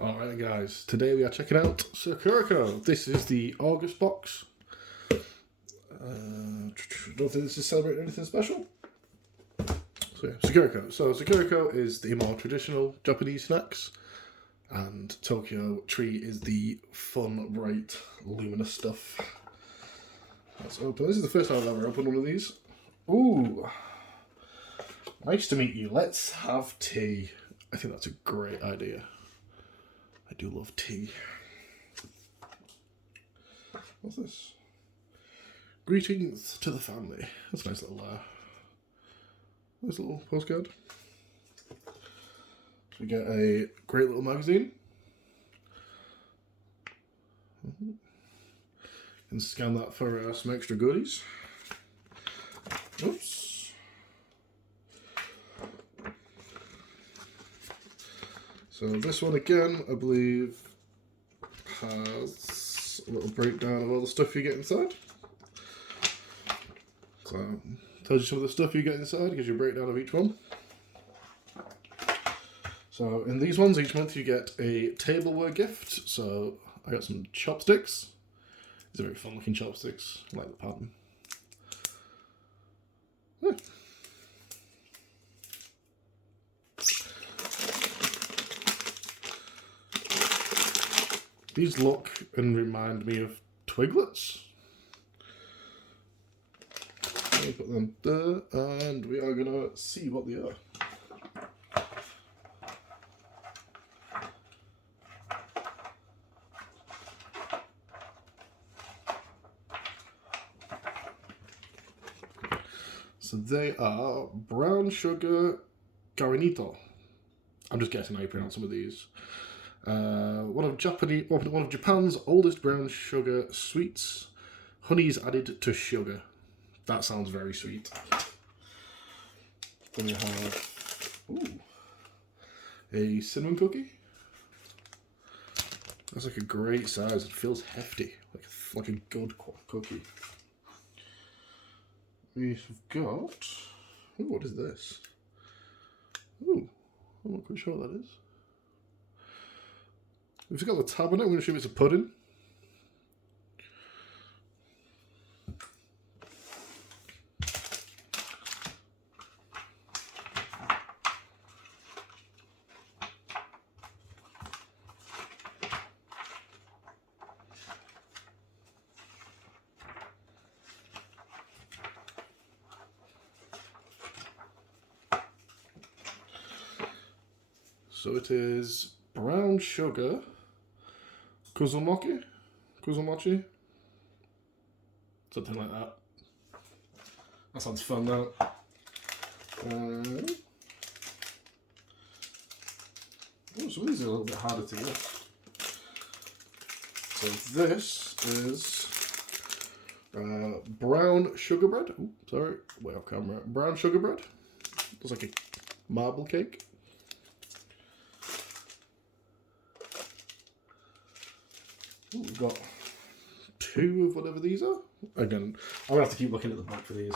Alright guys, today we are checking out Sakuraco. This is the August box. Don't think this is celebrating anything special. So yeah, Sakuraco. So Sakuraco is the more traditional Japanese snacks, and Tokyo Tree is the fun, bright, luminous stuff. Let's open. This is the first time I've ever opened one of these. Ooh, nice to meet you. Let's have tea. I think that's a great idea. I do love tea. What's this? Greetings to the family. That's a nice little postcard. So we get a great little magazine. And scan that for some extra goodies. Oops. So this one again, I believe, has a little breakdown of all the stuff you get inside. So tells you some of the stuff you get inside, gives you a breakdown of each one. So in these ones, each month you get a tableware gift. So I got some chopsticks. These are very fun looking chopsticks. I like the pattern. Yeah. These look and remind me of Twiglets. I'll put them there, and we are gonna see what they are. So they are brown sugar garinito. I'm just guessing how you pronounce some of these. One of Japan's oldest brown sugar sweets. Honey is added to sugar. That sounds very sweet. Then we have a cinnamon cookie. That's like a great size. It feels hefty, like a good cookie. We've got. Ooh, what is this? Ooh, I'm not quite sure what that is. We've got the tab on it. I'm going to assume it's a pudding. So it is brown sugar. Kuzumochi? Something like that. That sounds fun though. Some of these are a little bit harder to get. So this is brown sugar bread. Ooh, sorry, way off camera. Brown sugar bread. Looks like a marble cake. Ooh, we've got two of whatever these are. Again, I'm going to have to keep looking at the back for these.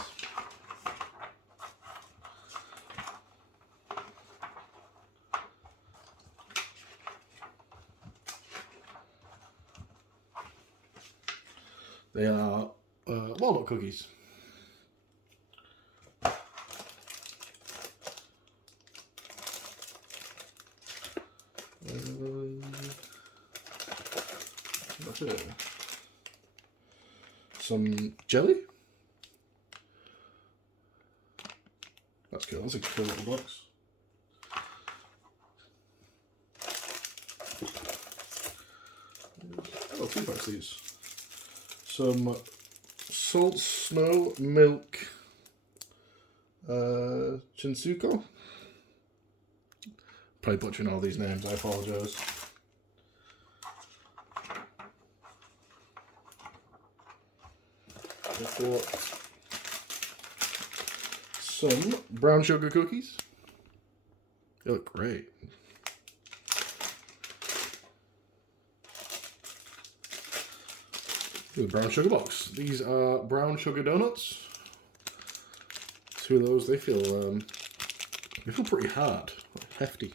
They are walnut cookies. That's it. Some jelly. That's cool. That's a cool little box. Oh, two packs of these. Some salt, snow, milk, Shinsuko. Probably butchering all these names. I apologise. I've got some brown sugar cookies. They look great. The brown sugar box. These are brown sugar donuts. Two of those. They feel pretty hard, hefty.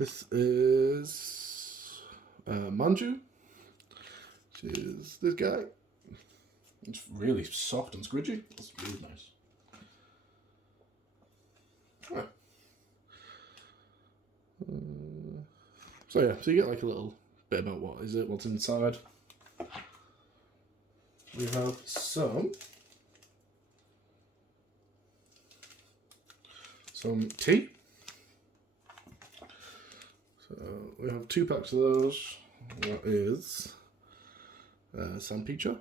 This is Manju, which is this guy. It's really soft and squidgy. That's really nice. Right. So yeah, so you get like a little bit about what is it, what's inside. We have some tea. So we have 2 packs of those. That is Sanpicha.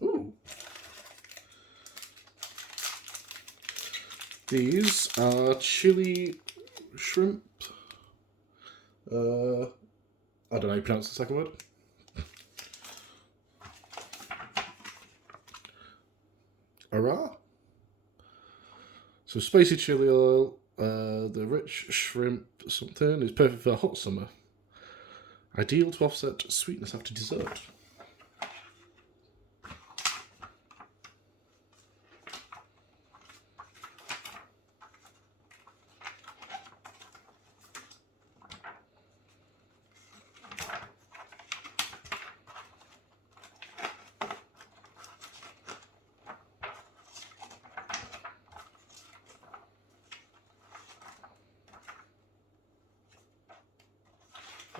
Ooh. These are chili shrimp. I don't know how you pronounce the second word. Ara. So spicy chili oil. The rich shrimp something is perfect for a hot summer. Ideal to offset sweetness after dessert.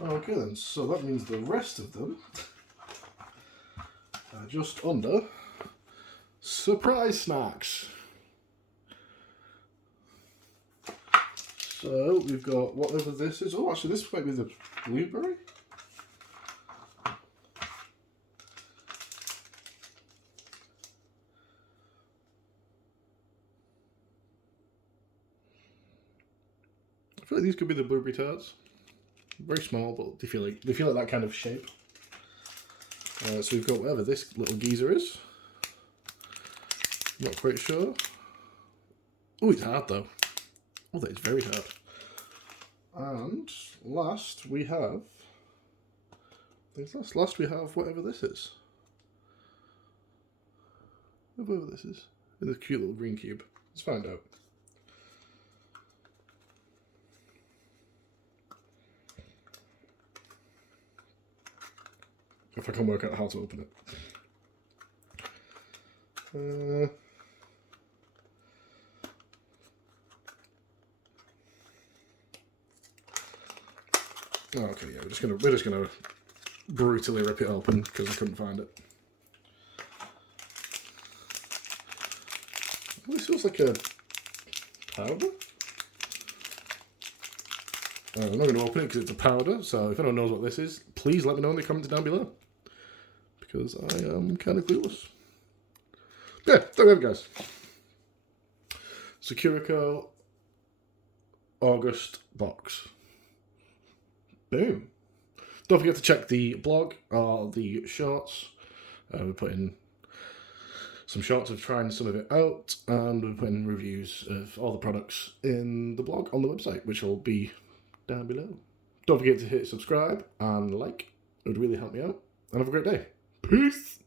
Okay then, so that means the rest of them are just under surprise snacks. So we've got whatever this is. Oh, actually this might be the blueberry. I feel like these could be the blueberry tarts. Very small, but they feel like that kind of shape. So we've got whatever this little geezer is. Not quite sure. Oh, it's hard though. Oh, that is very hard. And last we have. Last we have whatever this is. Whatever this is. In this cute little green cube. Let's find out. If I can work out how to open it. Okay, yeah, we're just gonna brutally rip it open because I couldn't find it. Well, this feels like a powder. I'm not going to open it because it's a powder, so if anyone knows what this is, please let me know in the comments down below. Because I am kind of clueless. Yeah, there we have it, guys. Sakuraco August box. Boom. Don't forget to check the blog or the shorts. We're putting some shots of trying some of it out, and we're putting reviews of all the products in the blog on the website, which will be down below. Don't forget to hit subscribe and like. It would really help me out. And have a great day. Peace!